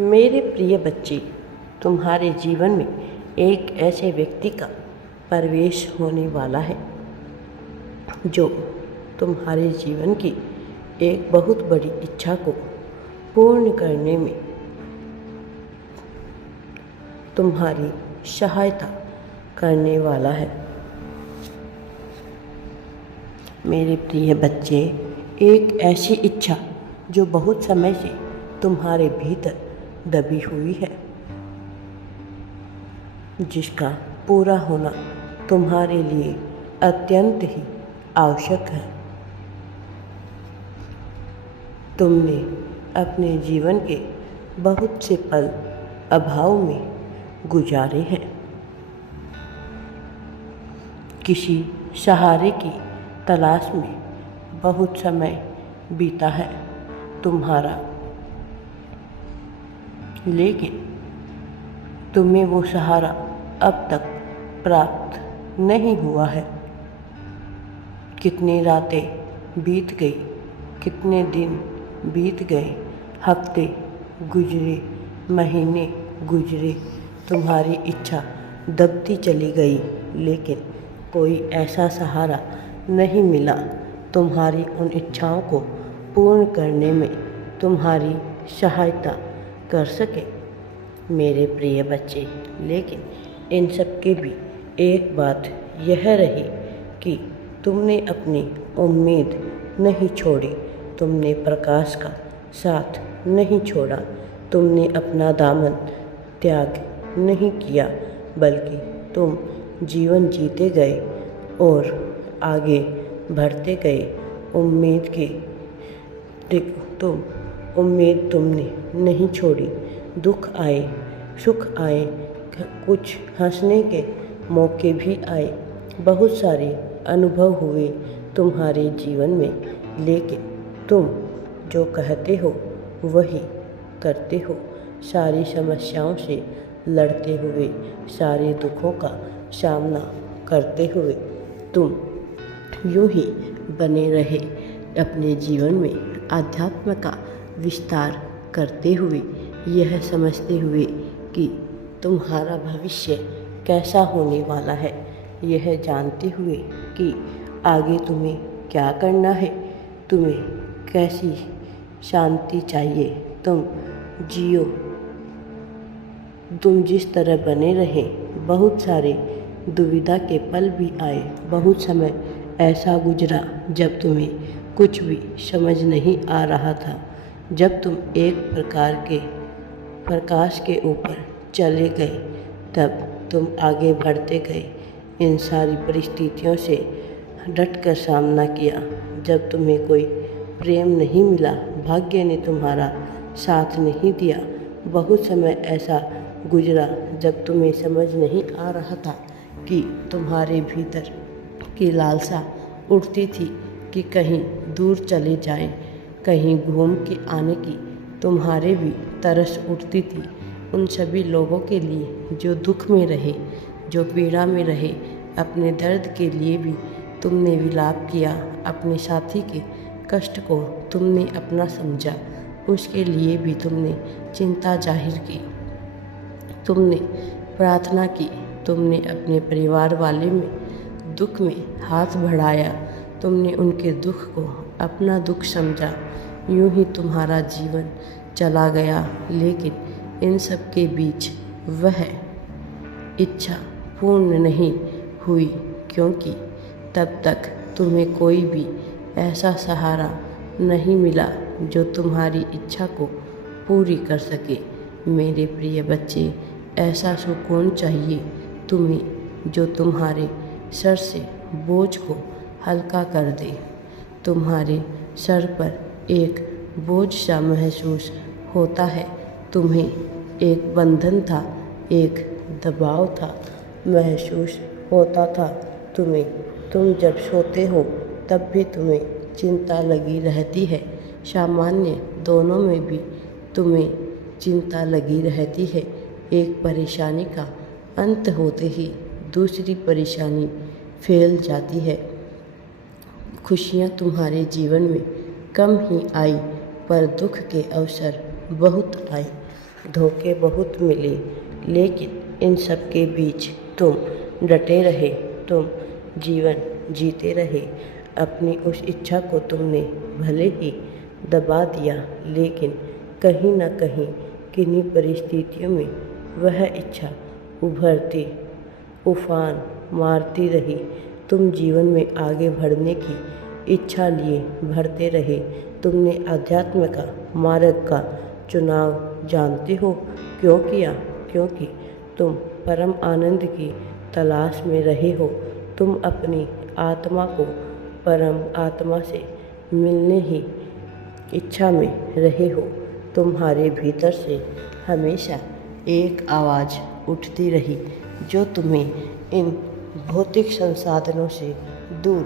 मेरे प्रिय बच्चे, तुम्हारे जीवन में एक ऐसे व्यक्ति का प्रवेश होने वाला है जो तुम्हारे जीवन की एक बहुत बड़ी इच्छा को पूर्ण करने में तुम्हारी सहायता करने वाला है। मेरे प्रिय बच्चे, एक ऐसी इच्छा जो बहुत समय से तुम्हारे भीतर दबी हुई है, जिसका पूरा होना तुम्हारे लिए अत्यंत ही आवश्यक है। तुमने अपने जीवन के बहुत से पल अभाव में गुजारे हैं। किसी सहारे की तलाश में बहुत समय बीता है तुम्हारा, लेकिन तुम्हें वो सहारा अब तक प्राप्त नहीं हुआ है। कितनी रातें बीत गई, कितने दिन बीत गए, हफ्ते गुजरे, महीने गुजरे, तुम्हारी इच्छा दबती चली गई, लेकिन कोई ऐसा सहारा नहीं मिला तुम्हारी उन इच्छाओं को पूर्ण करने में तुम्हारी सहायता कर सके। मेरे प्रिय बच्चे, लेकिन इन सब के भी एक बात यह रही कि तुमने अपनी उम्मीद नहीं छोड़ी, तुमने प्रकाश का साथ नहीं छोड़ा, तुमने अपना दामन त्याग नहीं किया, बल्कि तुम जीवन जीते गए और आगे बढ़ते गए। उम्मीद तुमने नहीं छोड़ी। दुख आए, सुख आए, कुछ हंसने के मौके भी आए, बहुत सारे अनुभव हुए तुम्हारे जीवन में, लेकिन तुम जो कहते हो वही करते हो। सारी समस्याओं से लड़ते हुए, सारे दुखों का सामना करते हुए तुम यूं ही बने रहे, अपने जीवन में आध्यात्म का विस्तार करते हुए, यह समझते हुए कि तुम्हारा भविष्य कैसा होने वाला है, यह जानते हुए कि आगे तुम्हें क्या करना है, तुम्हें कैसी शांति चाहिए, तुम जियो। तुम जिस तरह बने रहे, बहुत सारे दुविधा के पल भी आए, बहुत समय ऐसा गुजरा जब तुम्हें कुछ भी समझ नहीं आ रहा था, जब तुम एक प्रकार के प्रकाश के ऊपर चले गए, तब तुम आगे बढ़ते गए। इन सारी परिस्थितियों से डटकर सामना किया। जब तुम्हें कोई प्रेम नहीं मिला, भाग्य ने तुम्हारा साथ नहीं दिया, बहुत समय ऐसा गुजरा जब तुम्हें समझ नहीं आ रहा था कि तुम्हारे भीतर की लालसा उठती थी कि कहीं दूर चले जाएं, कहीं घूम के आने की तुम्हारे भी तरस उठती थी। उन सभी लोगों के लिए जो दुख में रहे, जो पीड़ा में रहे, अपने दर्द के लिए भी तुमने विलाप किया, अपने साथी के कष्ट को तुमने अपना समझा, उसके लिए भी तुमने चिंता जाहिर की, तुमने प्रार्थना की, तुमने अपने परिवार वाले में दुख में हाथ बढ़ाया, तुमने उनके दुख को अपना दुख समझा। यूं ही तुम्हारा जीवन चला गया, लेकिन इन सब के बीच वह इच्छा पूर्ण नहीं हुई, क्योंकि तब तक तुम्हें कोई भी ऐसा सहारा नहीं मिला जो तुम्हारी इच्छा को पूरी कर सके। मेरे प्रिय बच्चे, ऐसा सुकून चाहिए तुम्हें जो तुम्हारे सर से बोझ को हल्का कर दे। तुम्हारे सर पर एक बोझ सा महसूस होता है, तुम्हें एक बंधन था, एक दबाव था, महसूस होता था तुम्हें। तुम जब सोते हो तब भी तुम्हें चिंता लगी रहती है, सामान्य दोनों में भी तुम्हें चिंता लगी रहती है। एक परेशानी का अंत होते ही दूसरी परेशानी फैल जाती है। खुशियाँ तुम्हारे जीवन में कम ही आई, पर दुख के अवसर बहुत आए। धोखे बहुत मिले, लेकिन इन सब के बीच तुम डटे रहे, तुम जीवन जीते रहे। अपनी उस इच्छा को तुमने भले ही दबा दिया, लेकिन कहीं न कहीं किन्हीं परिस्थितियों में वह इच्छा उभरती, उफान मारती रही। तुम जीवन में आगे बढ़ने की इच्छा लिए बढ़ते रहे। तुमने अध्यात्म का मार्ग का चुनाव जानते हो क्यों किया? क्योंकि तुम परम आनंद की तलाश में रहे हो। तुम अपनी आत्मा को परम आत्मा से मिलने ही इच्छा में रहे हो। तुम्हारे भीतर से हमेशा एक आवाज़ उठती रही जो तुम्हें इन भौतिक संसाधनों से दूर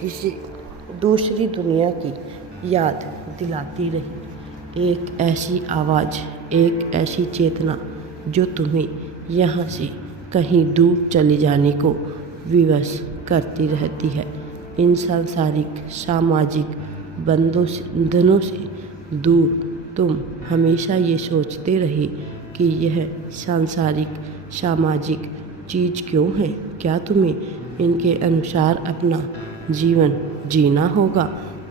किसी दूसरी दुनिया की याद दिलाती रही। एक ऐसी आवाज़, एक ऐसी चेतना जो तुम्हें यहाँ से कहीं दूर चले जाने को विवश करती रहती है। इन सांसारिक सामाजिक बंधनों से दूर तुम हमेशा ये सोचते रहे कि यह सांसारिक सामाजिक चीज़ क्यों है? क्या तुम्हें इनके अनुसार अपना जीवन जीना होगा?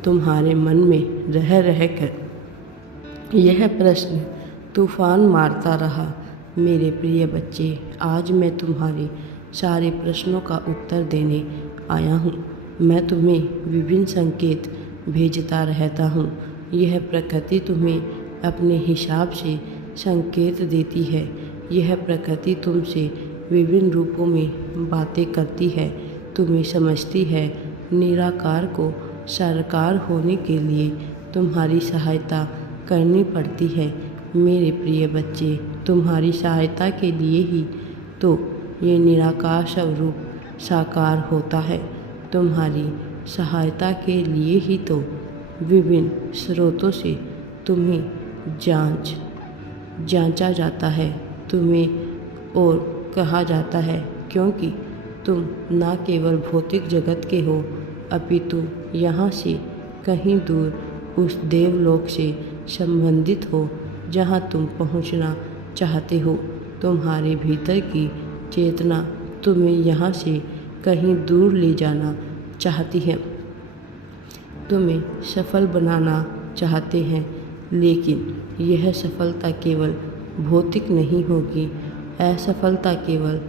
तुम्हारे मन में रह कर यह प्रश्न तूफान मारता रहा। मेरे प्रिय बच्चे, आज मैं तुम्हारे सारे प्रश्नों का उत्तर देने आया हूँ। मैं तुम्हें विभिन्न संकेत भेजता रहता हूँ। यह प्रकृति तुम्हें अपने हिसाब से संकेत देती है। यह प्रकृति तुमसे विभिन्न रूपों में बातें करती है, तुम्हें समझती है। निराकार को साकार होने के लिए तुम्हारी सहायता करनी पड़ती है। मेरे प्रिय बच्चे, तुम्हारी सहायता के लिए ही तो ये निराकार स्वरूप साकार होता है। तुम्हारी सहायता के लिए ही तो विभिन्न स्रोतों से तुम्हें जांचा जाता है, तुम्हें और कहा जाता है, क्योंकि तुम न केवल भौतिक जगत के हो, अपितु यहाँ से कहीं दूर उस देवलोक से संबंधित हो जहाँ तुम पहुँचना चाहते हो। तुम्हारे भीतर की चेतना तुम्हें यहाँ से कहीं दूर ले जाना चाहती है, तुम्हें सफल बनाना चाहते हैं। लेकिन यह सफलता केवल भौतिक नहीं होगी। असफलता केवल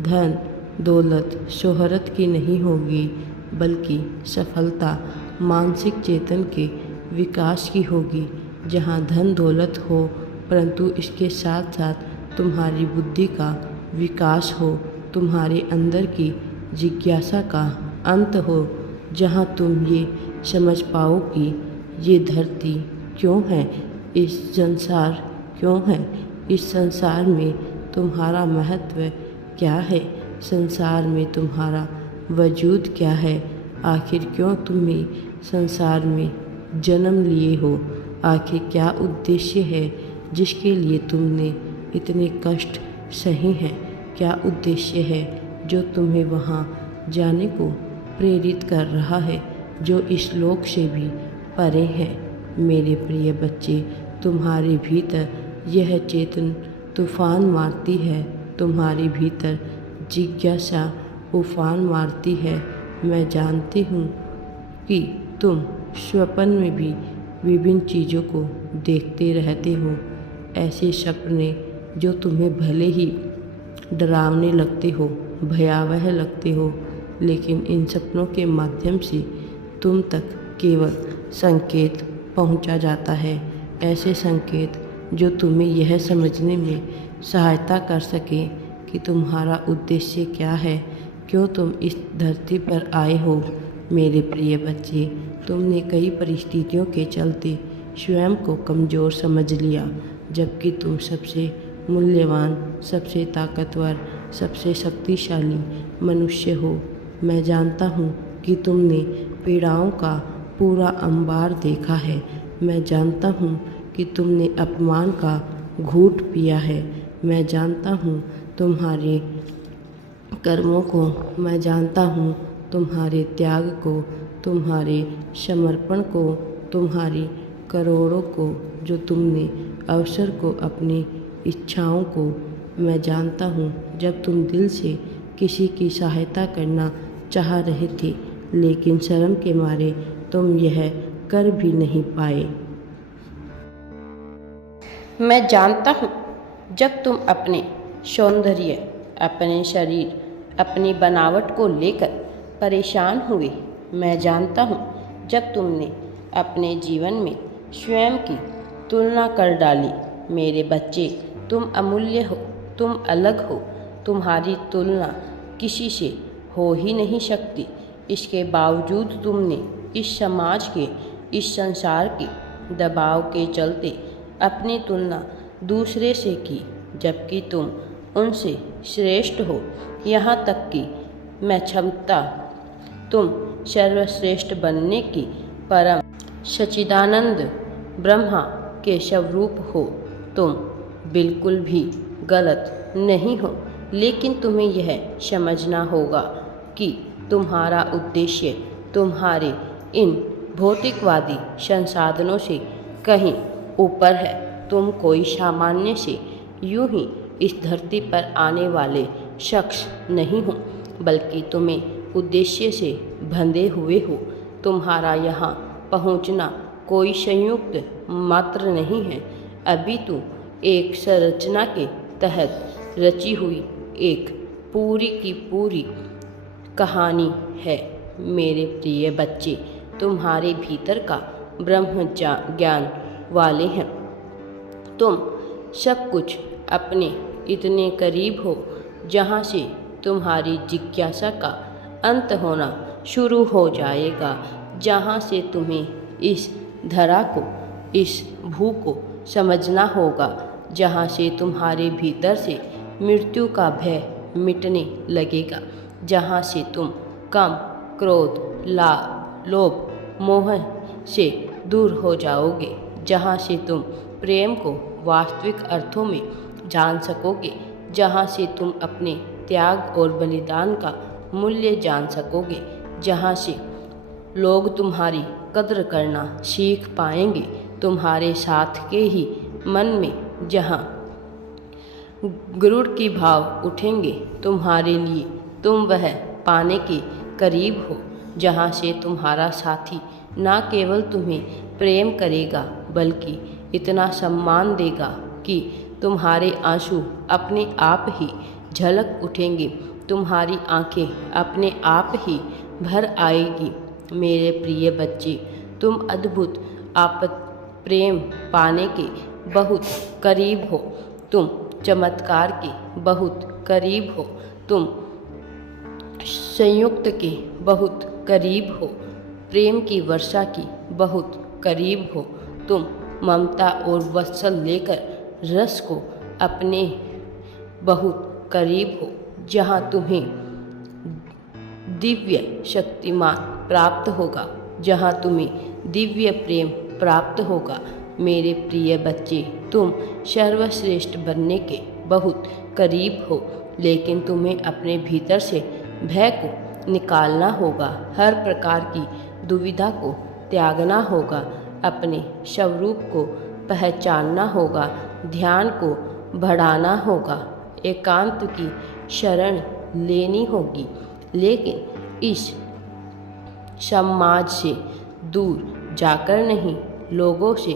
धन दौलत शोहरत की नहीं होगी, बल्कि सफलता मानसिक चेतन के विकास की होगी। जहाँ धन दौलत हो, परंतु इसके साथ साथ तुम्हारी बुद्धि का विकास हो, तुम्हारे अंदर की जिज्ञासा का अंत हो। जहाँ तुम ये समझ पाओ कि ये धरती क्यों है, इस संसार क्यों है, इस संसार में तुम्हारा महत्व क्या है, संसार में तुम्हारा वजूद क्या है, आखिर क्यों तुम्हें संसार में जन्म लिए हो, आखिर क्या उद्देश्य है जिसके लिए तुमने इतने कष्ट सहे हैं, क्या उद्देश्य है जो तुम्हें वहाँ जाने को प्रेरित कर रहा है, जो इस लोक से भी परे है। मेरे प्रिय बच्चे, तुम्हारे भीतर यह चेतन तूफान मारती है, तुम्हारे भीतर जिज्ञासा उफान मारती है। मैं जानती हूँ कि तुम स्वप्न में भी विभिन्न चीज़ों को देखते रहते हो, ऐसे सपने जो तुम्हें भले ही डरावने लगते हो, भयावह लगते हो, लेकिन इन सपनों के माध्यम से तुम तक केवल संकेत पहुंचा जाता है, ऐसे संकेत जो तुम्हें यह समझने में सहायता कर सके कि तुम्हारा उद्देश्य क्या है, क्यों तुम इस धरती पर आए हो। मेरे प्रिय बच्चे, तुमने कई परिस्थितियों के चलते स्वयं को कमज़ोर समझ लिया, जबकि तुम सबसे मूल्यवान, सबसे ताकतवर, सबसे शक्तिशाली मनुष्य हो। मैं जानता हूँ कि तुमने पीड़ाओं का पूरा अंबार देखा है। मैं जानता हूँ कि तुमने अपमान का घूंट पिया है। मैं जानता हूँ तुम्हारे कर्मों को, मैं जानता हूँ तुम्हारे त्याग को, तुम्हारे समर्पण को, तुम्हारी करोड़ों को, जो तुमने अवसर को अपने इच्छाओं को मैं जानता हूँ। जब तुम दिल से किसी की सहायता करना चाह रहे थे, लेकिन शर्म के मारे तुम यह कर भी नहीं पाए। मैं जानता हूँ जब तुम अपने सौंदर्य, अपने शरीर, अपनी बनावट को लेकर परेशान हुए। मैं जानता हूँ जब तुमने अपने जीवन में स्वयं की तुलना कर डाली। मेरे बच्चे, तुम अमूल्य हो, तुम अलग हो, तुम्हारी तुलना किसी से हो ही नहीं सकती। इसके बावजूद तुमने इस समाज के, इस संसार के दबाव के चलते अपनी तुलना दूसरे से की, जबकि तुम उनसे श्रेष्ठ हो। यहाँ तक कि मैं क्षमता तुम सर्वश्रेष्ठ बनने की परम सच्चिदानंद ब्रह्मा के स्वरूप हो। तुम बिल्कुल भी गलत नहीं हो, लेकिन तुम्हें यह समझना होगा कि तुम्हारा उद्देश्य तुम्हारे इन भौतिकवादी संसाधनों से कहीं ऊपर है। तुम कोई सामान्य से यूं ही इस धरती पर आने वाले शख्स नहीं हो, बल्कि तुम्हें उद्देश्य से बंधे हुए हो। तुम्हारा यहाँ पहुँचना कोई संयुक्त मात्र नहीं है। अभी तुम एक संरचना के तहत रची हुई एक पूरी की पूरी कहानी है। मेरे प्रिय बच्चे, तुम्हारे भीतर का ब्रह्म ज्ञान वाले हैं। तुम सब कुछ अपने इतने करीब हो जहाँ से तुम्हारी जिज्ञासा का अंत होना शुरू हो जाएगा, जहाँ से तुम्हें इस धरा को, इस भू को समझना होगा, जहाँ से तुम्हारे भीतर से मृत्यु का भय मिटने लगेगा, जहाँ से तुम काम, क्रोध, लोभ, मोह से दूर हो जाओगे, जहाँ से तुम प्रेम को वास्तविक अर्थों में जान सकोगे, जहाँ से तुम अपने त्याग और बलिदान का मूल्य जान सकोगे, जहाँ से लोग तुम्हारी कद्र करना सीख पाएंगे, तुम्हारे साथ के ही मन में जहाँ गुरूर की भाव उठेंगे तुम्हारे लिए, तुम वह पाने के करीब हो, जहाँ से तुम्हारा साथी न केवल तुम्हें प्रेम करेगा, बल्कि इतना सम्मान देगा कि तुम्हारे आंसू अपने आप ही झलक उठेंगे, तुम्हारी आंखें अपने आप ही भर आएगी। मेरे प्रिय बच्चे, तुम अद्भुत प्रेम पाने के बहुत करीब हो, तुम चमत्कार के बहुत करीब हो, तुम संयुक्त के बहुत करीब हो, प्रेम की वर्षा की बहुत करीब हो, तुम ममता और वत्सल लेकर रस को अपने बहुत करीब हो, जहाँ तुम्हें दिव्य शक्तिमान प्राप्त होगा, जहाँ तुम्हें दिव्य प्रेम प्राप्त होगा। मेरे प्रिय बच्चे, तुम सर्वश्रेष्ठ बनने के बहुत करीब हो, लेकिन तुम्हें अपने भीतर से भय को निकालना होगा, हर प्रकार की दुविधा को त्यागना होगा, अपने स्वरूप को पहचानना होगा, ध्यान को बढ़ाना होगा, एकांत की शरण लेनी होगी, लेकिन इस समाज से दूर जाकर नहीं, लोगों से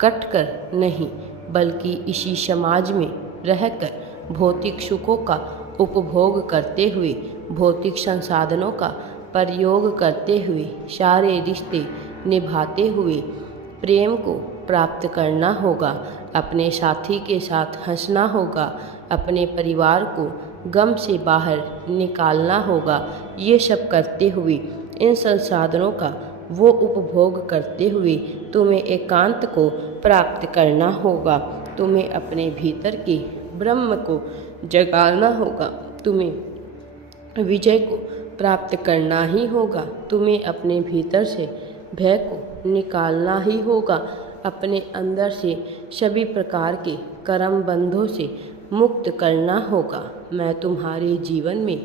कटकर नहीं, बल्कि इसी समाज में रहकर भौतिक सुखों का उपभोग करते हुए, भौतिक संसाधनों का प्रयोग करते हुए, सारे रिश्ते निभाते हुए प्रेम को प्राप्त करना होगा, अपने साथी के साथ हंसना होगा, अपने परिवार को गम से बाहर निकालना होगा। ये सब करते हुए, इन संसाधनों का वो उपभोग करते हुए तुम्हें एकांत को प्राप्त करना होगा, तुम्हें अपने भीतर के ब्रह्म को जगाना होगा, तुम्हें विजय को प्राप्त करना ही होगा, तुम्हें अपने भीतर से भय को निकालना ही होगा, अपने अंदर से सभी प्रकार के कर्म बंधों से मुक्त करना होगा। मैं तुम्हारे जीवन में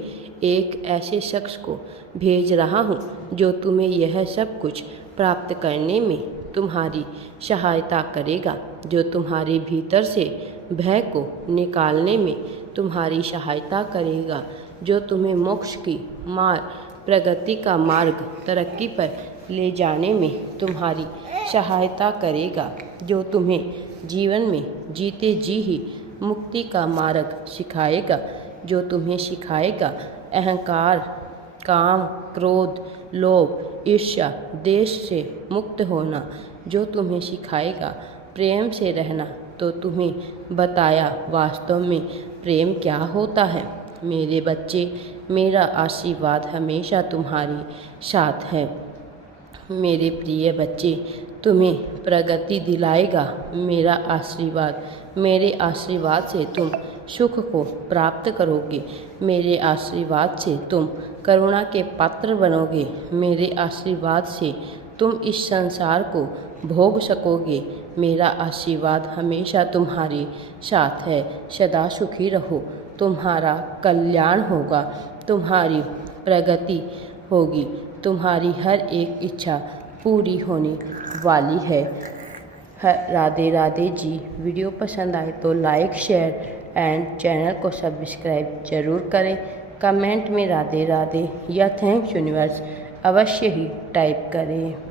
एक ऐसे शख्स को भेज रहा हूँ जो तुम्हें यह सब कुछ प्राप्त करने में तुम्हारी सहायता करेगा, जो तुम्हारे भीतर से भय को निकालने में तुम्हारी सहायता करेगा, जो तुम्हें मोक्ष की मार्ग, प्रगति का मार्ग, तरक्की पर ले जाने में तुम्हारी सहायता करेगा, जो तुम्हें जीवन में जीते जी ही मुक्ति का मार्ग सिखाएगा, जो तुम्हें सिखाएगा अहंकार, काम, क्रोध, लोभ, ईर्ष्या, द्वेष से मुक्त होना, जो तुम्हें सिखाएगा प्रेम से रहना, तो तुम्हें बताया वास्तव में प्रेम क्या होता है। मेरे बच्चे, मेरा आशीर्वाद हमेशा तुम्हारी साथ है। मेरे प्रिय बच्चे, तुम्हें प्रगति दिलाएगा मेरा आशीर्वाद। मेरे आशीर्वाद से तुम सुख को प्राप्त करोगे। मेरे आशीर्वाद से तुम करुणा के पात्र बनोगे। मेरे आशीर्वाद से तुम इस संसार को भोग सकोगे। मेरा आशीर्वाद हमेशा तुम्हारे साथ है। सदा सुखी रहो। तुम्हारा कल्याण होगा, तुम्हारी प्रगति होगी, तुम्हारी हर एक इच्छा पूरी होने वाली है। राधे राधे जी। वीडियो पसंद आए तो लाइक, शेयर एंड चैनल को सब्सक्राइब जरूर करें। कमेंट में राधे राधे या थैंक्स यूनिवर्स अवश्य ही टाइप करें।